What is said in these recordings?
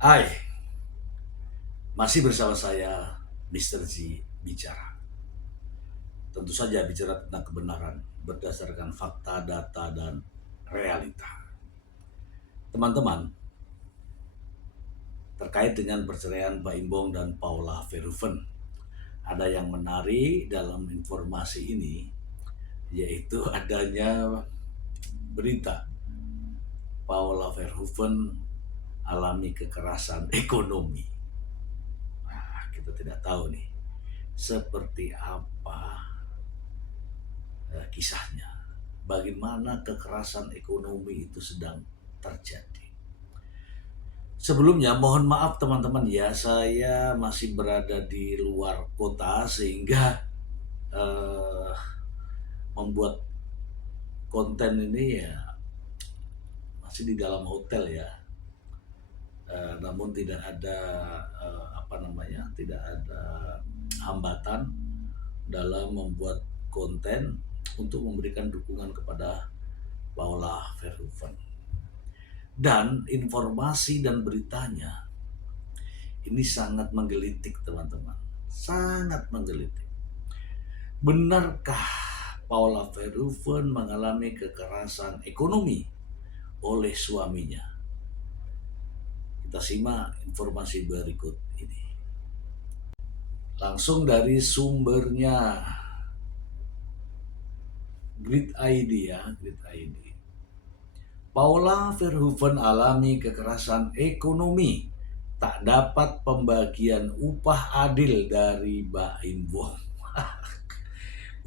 Hai, masih bersama saya, Mr. Z bicara. Tentu saja bicara tentang kebenaran berdasarkan fakta, data, dan realita. Teman-teman, terkait dengan perceraian Mbak Imbong dan Paula Verhoeven, ada yang menarik dalam informasi ini, yaitu adanya berita Paula Verhoeven alami kekerasan ekonomi. Nah, kita tidak tahu nih seperti apa kisahnya. Bagaimana kekerasan ekonomi itu sedang terjadi. Sebelumnya mohon maaf teman-teman ya, saya masih berada di luar kota sehingga eh, membuat konten ini ya masih di dalam hotel ya. Namun tidak ada tidak ada hambatan dalam membuat konten untuk memberikan dukungan kepada Paula Verhoeven. Dan informasi dan beritanya ini sangat menggelitik teman-teman, sangat menggelitik. Benarkah Paula Verhoeven mengalami kekerasan ekonomi oleh suaminya? Kita simak informasi berikut ini. Langsung dari sumbernya Grid ID ya, Grid ID. Paula Verhoeven alami kekerasan ekonomi, tak dapat pembagian upah adil dari Baim Wong.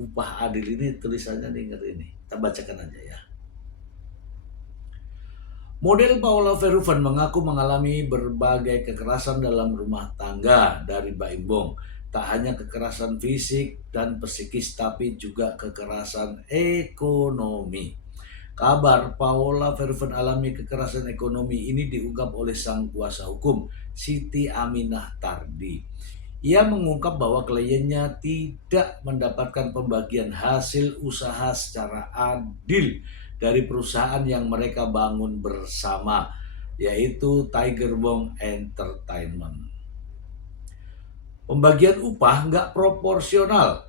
Upah adil ini tulisannya nih ngeri nih. Kita bacakan aja ya. Model Paula Verhoeven mengaku mengalami berbagai kekerasan dalam rumah tangga dari Baim Wong. Tak hanya kekerasan fisik dan psikis, tapi juga kekerasan ekonomi. Kabar Paula Verhoeven alami kekerasan ekonomi ini diungkap oleh sang kuasa hukum, Siti Aminah Tardi. Ia mengungkap bahwa kliennya tidak mendapatkan pembagian hasil usaha secara adil dari perusahaan yang mereka bangun bersama, yaitu Tiger Wong Entertainment. Pembagian upah nggak proporsional.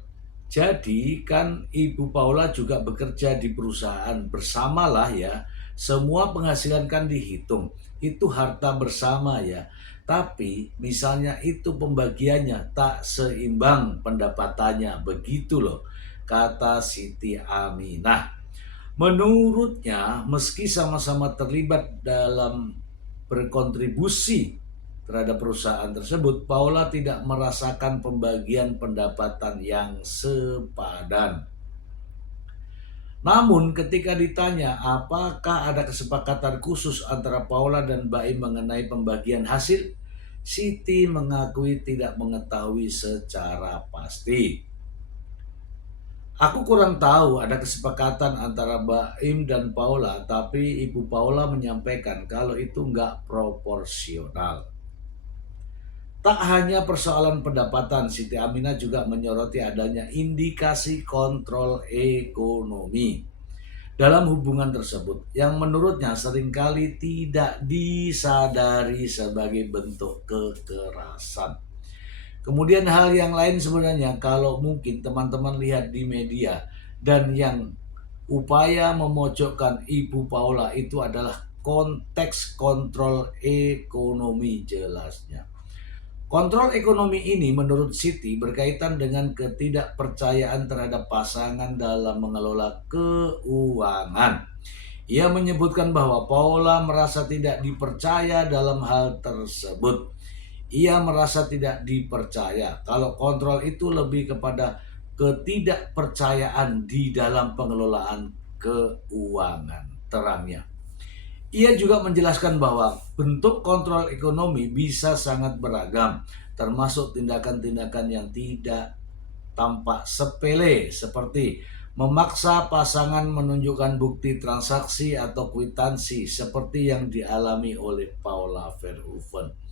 Jadi kan Ibu Paula juga bekerja di perusahaan bersamalah ya. Semua penghasilan kan dihitung. Itu harta bersama ya. Tapi misalnya itu pembagiannya tak seimbang pendapatannya. Begitu loh kata Siti Aminah. Menurutnya meski sama-sama terlibat dalam berkontribusi terhadap perusahaan tersebut, Paula tidak merasakan pembagian pendapatan yang sepadan. Namun ketika ditanya apakah ada kesepakatan khusus antara Paula dan Baim mengenai pembagian hasil, Siti mengakui tidak mengetahui secara pasti. Aku kurang tahu ada kesepakatan antara Baim dan Paula, tapi Ibu Paula menyampaikan kalau itu nggak proporsional. Tak hanya persoalan pendapatan, Siti Aminah juga menyoroti adanya indikasi kontrol ekonomi dalam hubungan tersebut yang menurutnya seringkali tidak disadari sebagai bentuk kekerasan. Kemudian hal yang lain sebenarnya kalau mungkin teman-teman lihat di media dan yang upaya memojokkan Ibu Paula itu adalah konteks kontrol ekonomi jelasnya. Kontrol ekonomi ini menurut Siti berkaitan dengan ketidakpercayaan terhadap pasangan dalam mengelola keuangan. Ia menyebutkan bahwa Paula merasa tidak dipercaya dalam hal tersebut. Ia merasa tidak dipercaya kalau kontrol itu lebih kepada ketidakpercayaan di dalam pengelolaan keuangan, terangnya. Ia juga menjelaskan bahwa bentuk kontrol ekonomi bisa sangat beragam, termasuk tindakan-tindakan yang tidak tampak sepele seperti memaksa pasangan menunjukkan bukti transaksi atau kwitansi seperti yang dialami oleh Paula Verhoeven.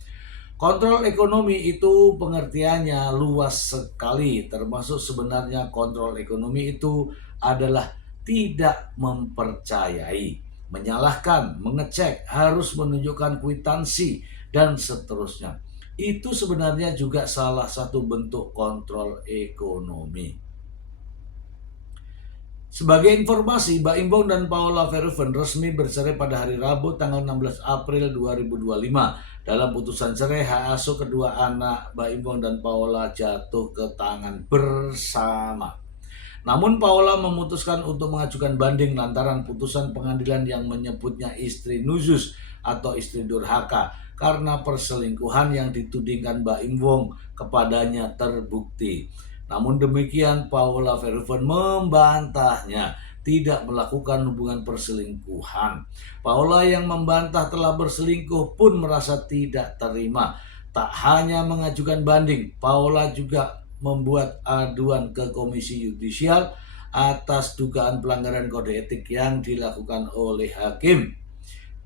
Kontrol ekonomi itu pengertiannya luas sekali, termasuk sebenarnya kontrol ekonomi itu adalah tidak mempercayai, menyalahkan, mengecek, harus menunjukkan kwitansi, dan seterusnya. Itu sebenarnya juga salah satu bentuk kontrol ekonomi. Sebagai informasi, Mbak Imbong dan Paula Verhoeven resmi bercerai pada hari Rabu tanggal 16 April 2025. Dalam putusan cerai, hak asuh kedua anak Mbak Imbong dan Paula jatuh ke tangan bersama. Namun Paula memutuskan untuk mengajukan banding lantaran putusan pengadilan yang menyebutnya istri nusyus atau istri durhaka karena perselingkuhan yang ditudingkan Mbak Imbong kepadanya terbukti. Namun demikian, Paula Verhoeven membantahnya tidak melakukan hubungan perselingkuhan. Paula yang membantah telah berselingkuh pun merasa tidak terima. Tak hanya mengajukan banding, Paula juga membuat aduan ke Komisi Yudisial atas dugaan pelanggaran kode etik yang dilakukan oleh Hakim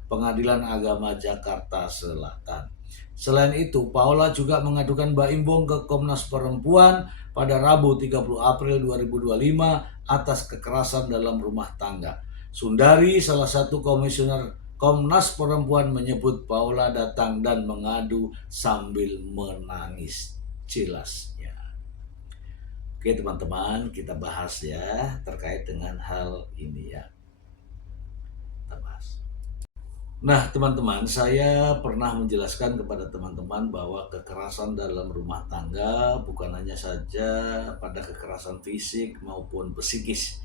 Pengadilan Agama Jakarta Selatan. Selain itu, Paula juga mengadukan Mbak Imbong ke Komnas Perempuan pada Rabu 30 April 2025 atas kekerasan dalam rumah tangga. Sundari, salah satu komisioner Komnas Perempuan, menyebut Paula datang dan mengadu sambil menangis. Jelasnya. Oke teman-teman, kita bahas ya terkait dengan hal ini ya. Kita bahas. Nah teman-teman, saya pernah menjelaskan kepada teman-teman bahwa kekerasan dalam rumah tangga bukan hanya saja pada kekerasan fisik maupun psikis,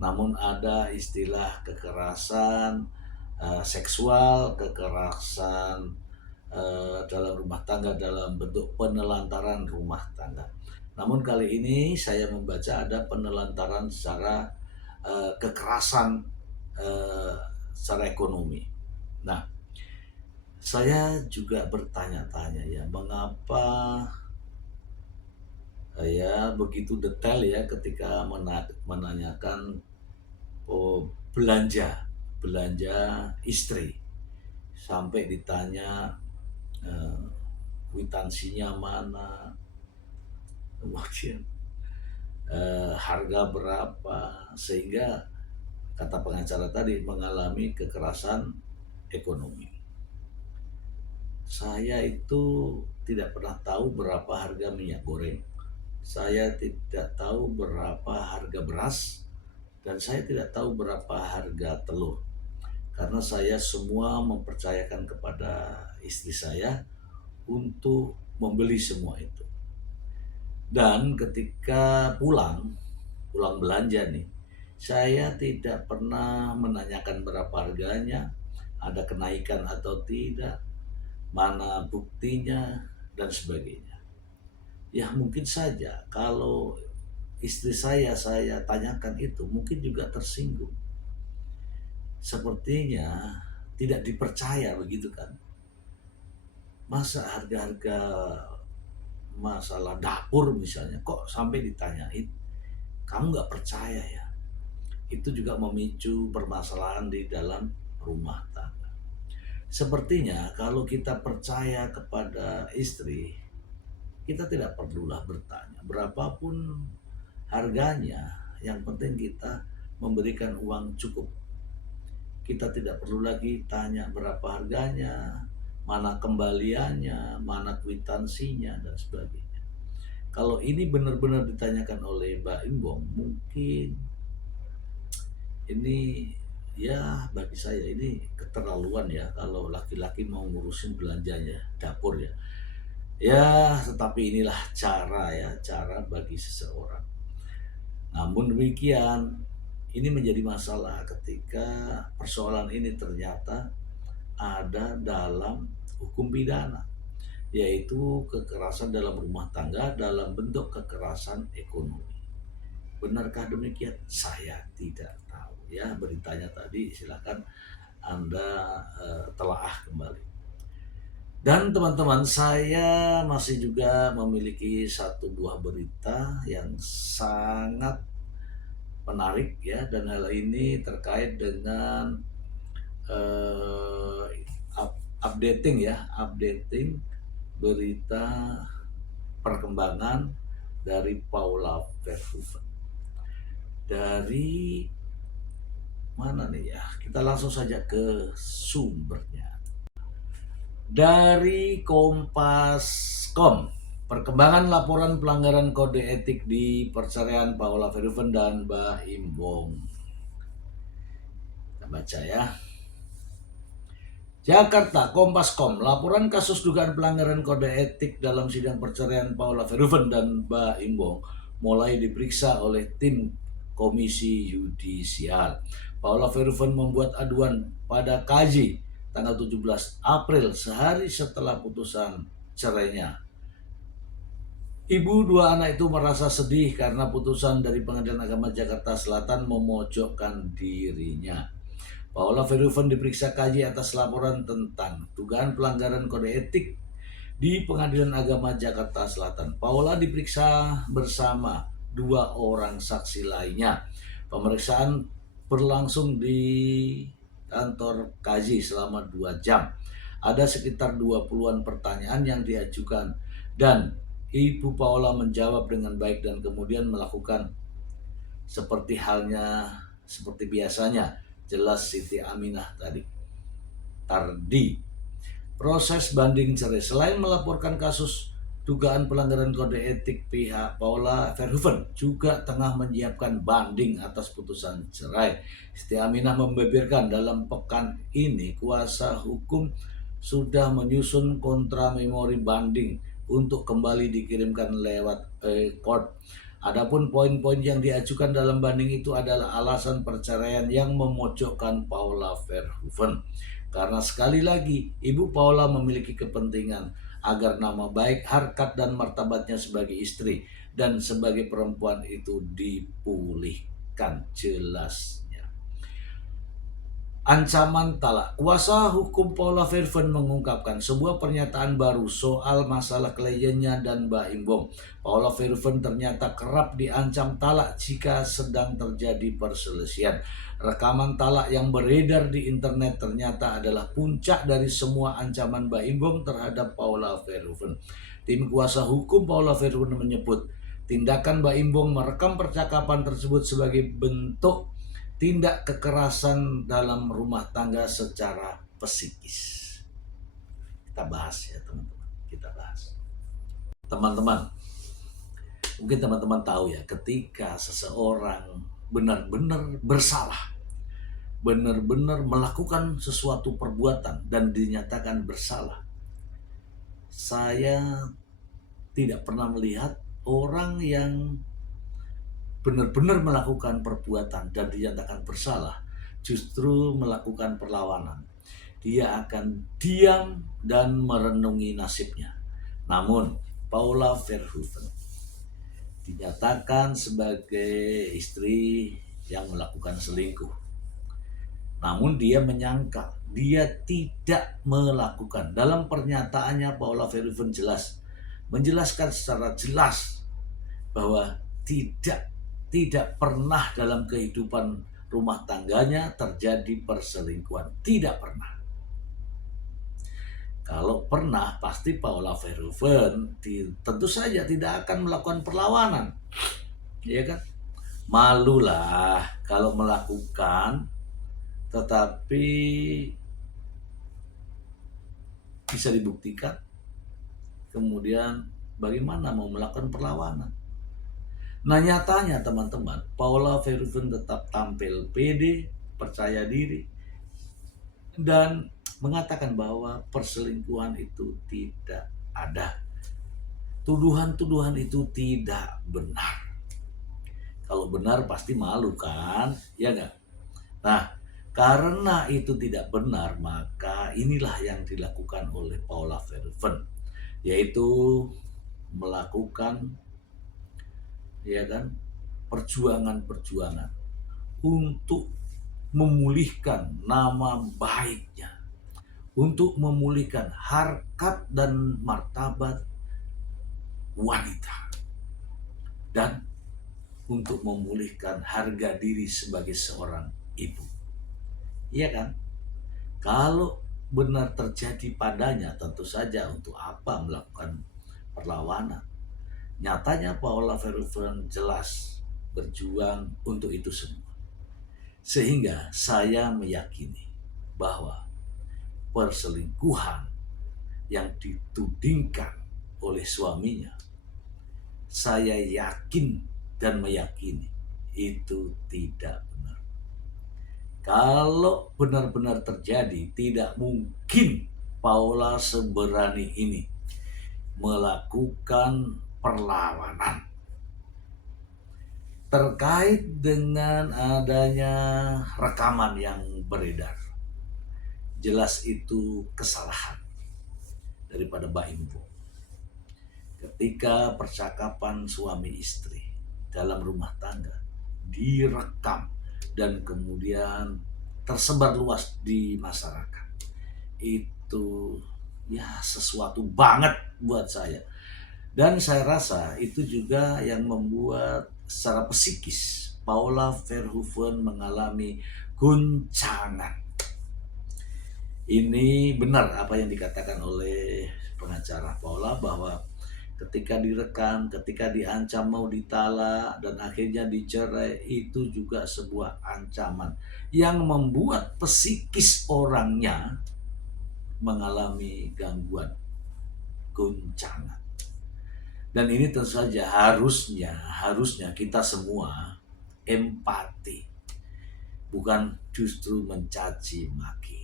namun ada istilah kekerasan seksual, kekerasan dalam rumah tangga dalam bentuk penelantaran rumah tangga. Namun kali ini saya membaca ada penelantaran secara kekerasan secara ekonomi. Nah, saya juga bertanya-tanya ya, mengapa ya begitu detail ya ketika menanyakan belanja istri, sampai ditanya kwitansinya mana, kemudian harga berapa, sehingga kata pengacara tadi mengalami kekerasan ekonomi. Saya itu tidak pernah tahu berapa harga minyak goreng. Saya tidak tahu berapa harga beras, dan saya tidak tahu berapa harga telur. Karena saya semua mempercayakan kepada istri saya untuk membeli semua itu. Dan ketika pulang belanja nih, saya tidak pernah menanyakan berapa harganya, ada kenaikan atau tidak, mana buktinya, dan sebagainya. Ya mungkin saja kalau istri saya tanyakan itu, mungkin juga tersinggung. Sepertinya tidak dipercaya begitu kan. Masa harga-harga masalah dapur misalnya kok sampai ditanyain, kamu nggak percaya ya? Itu juga memicu permasalahan di dalam rumah tangga. Sepertinya kalau kita percaya kepada istri, kita tidak perlulah bertanya berapapun harganya, yang penting kita memberikan uang cukup. Kita tidak perlu lagi tanya berapa harganya, mana kembaliannya, mana kwitansinya, dan sebagainya. Kalau ini benar-benar ditanyakan oleh Mbak Imbong, mungkin ini ya bagi saya ini keterlaluan ya, kalau laki-laki mau ngurusin belanjanya dapur ya. Ya, tetapi inilah cara bagi seseorang. Namun demikian, ini menjadi masalah ketika persoalan ini ternyata ada dalam hukum pidana, yaitu kekerasan dalam rumah tangga dalam bentuk kekerasan ekonomi. Benarkah demikian? Saya tidak tahu ya. Beritanya tadi silakan Anda telaah kembali. Dan teman-teman, saya masih juga memiliki satu buah berita yang sangat menarik ya, dan hal ini terkait dengan updating berita perkembangan dari Paula Verhoeven. Dari mana nih ya? Kita langsung saja ke sumbernya. Dari Kompas.com, perkembangan laporan pelanggaran kode etik di perceraian Paula Verhoeven dan Mbak Imbong. Kita baca ya. Jakarta, Kompas.com, laporan kasus dugaan pelanggaran kode etik dalam sidang perceraian Paula Verhoeven dan Mbak Imbong mulai diperiksa oleh tim Komisi Yudisial. Paula Verhoeven membuat aduan pada KJ tanggal 17 April, sehari setelah putusan cerainya. Ibu dua anak itu merasa sedih karena putusan dari Pengadilan Agama Jakarta Selatan memojokkan dirinya. Paula Verhoeven diperiksa KJ atas laporan tentang dugaan pelanggaran kode etik di Pengadilan Agama Jakarta Selatan. Paula diperiksa bersama dua orang saksi lainnya. Pemeriksaan berlangsung di kantor KJ selama 2 jam. Ada sekitar 20-an pertanyaan yang diajukan dan Ibu Paula menjawab dengan baik dan kemudian melakukan seperti biasanya, jelas Siti Aminah tadi. Proses banding cerai. Selain melaporkan kasus dugaan pelanggaran kode etik, pihak Paula Verhoeven juga tengah menyiapkan banding atas putusan cerai. Siti Aminah membeberkan dalam pekan ini kuasa hukum sudah menyusun kontra memori banding untuk kembali dikirimkan lewat court. Adapun poin-poin yang diajukan dalam banding itu adalah alasan perceraian yang memojokkan Paula Verhoeven. Karena sekali lagi, Ibu Paula memiliki kepentingan agar nama baik, harkat, dan martabatnya sebagai istri dan sebagai perempuan itu dipulihkan, jelasnya. Ancaman talak. Kuasa hukum Paula Verhoeven mengungkapkan sebuah pernyataan baru soal masalah kliennya dan Mbak Imbong. Paula Verhoeven ternyata kerap diancam talak jika sedang terjadi perselisihan. Rekaman talak yang beredar di internet ternyata adalah puncak dari semua ancaman Mbak Imbong terhadap Paula Verhoeven. Tim kuasa hukum Paula Verhoeven menyebut tindakan Mbak Imbong merekam percakapan tersebut sebagai bentuk tindak kekerasan dalam rumah tangga secara psikis. Kita bahas ya teman-teman, kita bahas. Teman-teman, mungkin teman-teman tahu ya, ketika seseorang benar-benar bersalah, benar-benar melakukan sesuatu perbuatan dan dinyatakan bersalah, saya tidak pernah melihat orang yang benar-benar melakukan perbuatan dan dinyatakan bersalah justru melakukan perlawanan. Dia akan diam dan merenungi nasibnya. Namun Paula Verhoeven dinyatakan sebagai istri yang melakukan selingkuh. Namun dia menyangkal, dia tidak melakukan. Dalam pernyataannya Paula Verhoeven menjelaskan secara jelas bahwa tidak pernah dalam kehidupan rumah tangganya terjadi perselingkuhan. Tidak pernah. Kalau pernah, pasti Paula Verhoeven tentu saja tidak akan melakukan perlawanan. Ya kan? Malulah kalau melakukan, tetapi bisa dibuktikan. Kemudian bagaimana mau melakukan perlawanan? Nah nyatanya teman-teman, Paula Verhoeven tetap tampil pede, percaya diri, dan mengatakan bahwa perselingkuhan itu tidak ada. Tuduhan-tuduhan itu tidak benar. Kalau benar pasti malu kan, ya nggak? Nah, karena itu tidak benar, maka inilah yang dilakukan oleh Paula Verhoeven, yaitu melakukan ya kan perjuangan-perjuangan untuk memulihkan nama baiknya, untuk memulihkan harkat dan martabat wanita, dan untuk memulihkan harga diri sebagai seorang ibu. Iya kan? Kalau benar terjadi padanya, tentu saja untuk apa melakukan perlawanan. Nyatanya Paula Verhoeven jelas berjuang untuk itu semua. Sehingga saya meyakini bahwa perselingkuhan yang ditudingkan oleh suaminya, saya yakin dan meyakini itu tidak benar. Kalau benar-benar terjadi, tidak mungkin Paula seberani ini melakukan perlawanan terkait dengan adanya rekaman yang beredar. Jelas itu kesalahan daripada Mbak Imbo. Ketika percakapan suami istri dalam rumah tangga direkam dan kemudian tersebar luas di masyarakat, itu ya sesuatu banget buat saya. Dan saya rasa itu juga yang membuat secara psikis Paula Verhoeven mengalami guncangan. Ini benar apa yang dikatakan oleh pengacara Paula bahwa ketika direkam, ketika diancam mau ditalak dan akhirnya dicerai, itu juga sebuah ancaman yang membuat psikis orangnya mengalami gangguan, guncangan. Dan ini tentu saja harusnya kita semua empati, bukan justru mencaci maki.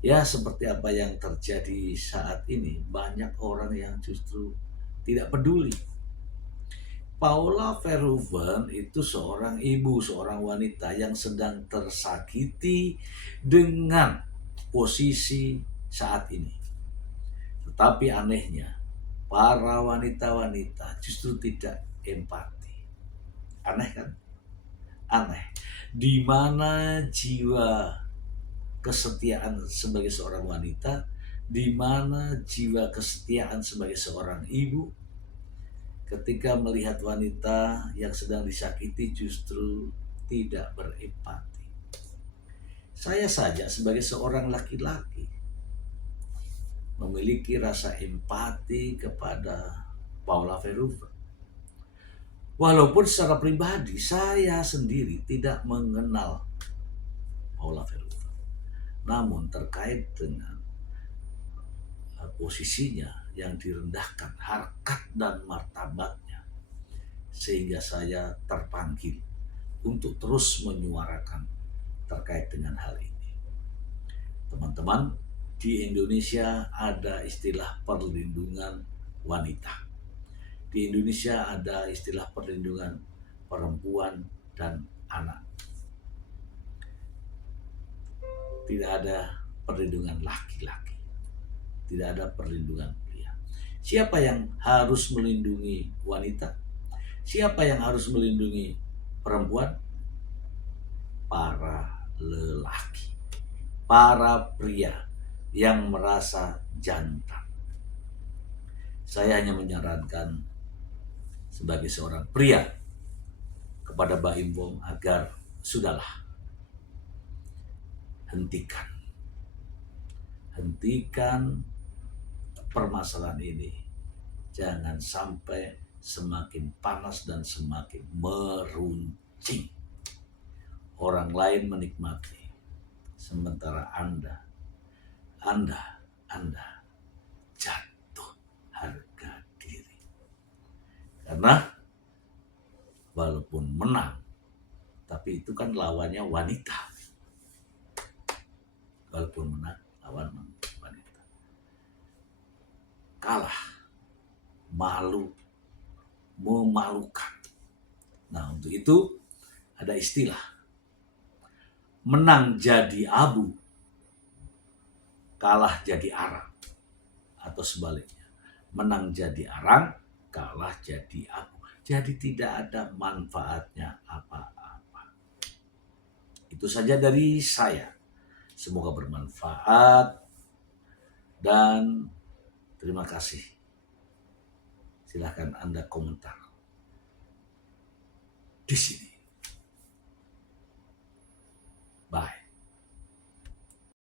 Ya seperti apa yang terjadi saat ini, banyak orang yang justru tidak peduli. Paula Verhoeven itu seorang ibu, seorang wanita yang sedang tersakiti dengan posisi saat ini. Tetapi anehnya, para wanita-wanita justru tidak empati. Aneh kan? Aneh. Di mana jiwa kesetiaan sebagai seorang wanita, di mana jiwa kesetiaan sebagai seorang ibu, ketika melihat wanita yang sedang disakiti justru tidak berempati. Saya saja sebagai seorang laki-laki memiliki rasa empati kepada Paula Verhoeven. Walaupun secara pribadi saya sendiri tidak mengenal Paula Verhoeven. Namun terkait dengan posisinya yang direndahkan, harkat dan martabatnya, sehingga saya terpanggil untuk terus menyuarakan terkait dengan hal ini. Teman-teman, di Indonesia ada istilah perlindungan wanita. Di Indonesia ada istilah perlindungan perempuan dan anak. Tidak ada perlindungan laki-laki. Tidak ada perlindungan pria. Siapa yang harus melindungi wanita? Siapa yang harus melindungi perempuan? Para lelaki. Para pria yang merasa jantan. Saya hanya menyarankan sebagai seorang pria kepada Mbak Imbong agar sudahlah, hentikan permasalahan ini. Jangan sampai semakin panas dan semakin meruncing. Orang lain menikmati, sementara Anda jatuh harga diri. Karena walaupun menang, tapi itu kan lawannya wanita. Walaupun menang, lawan wanita. Kalah, malu, memalukan. Nah, untuk itu ada istilah menang jadi abu, kalah jadi arang, atau sebaliknya, menang jadi arang, kalah jadi abu. Jadi tidak ada manfaatnya apa-apa. Itu saja dari saya. Semoga bermanfaat dan terima kasih. Silahkan Anda komentar di sini.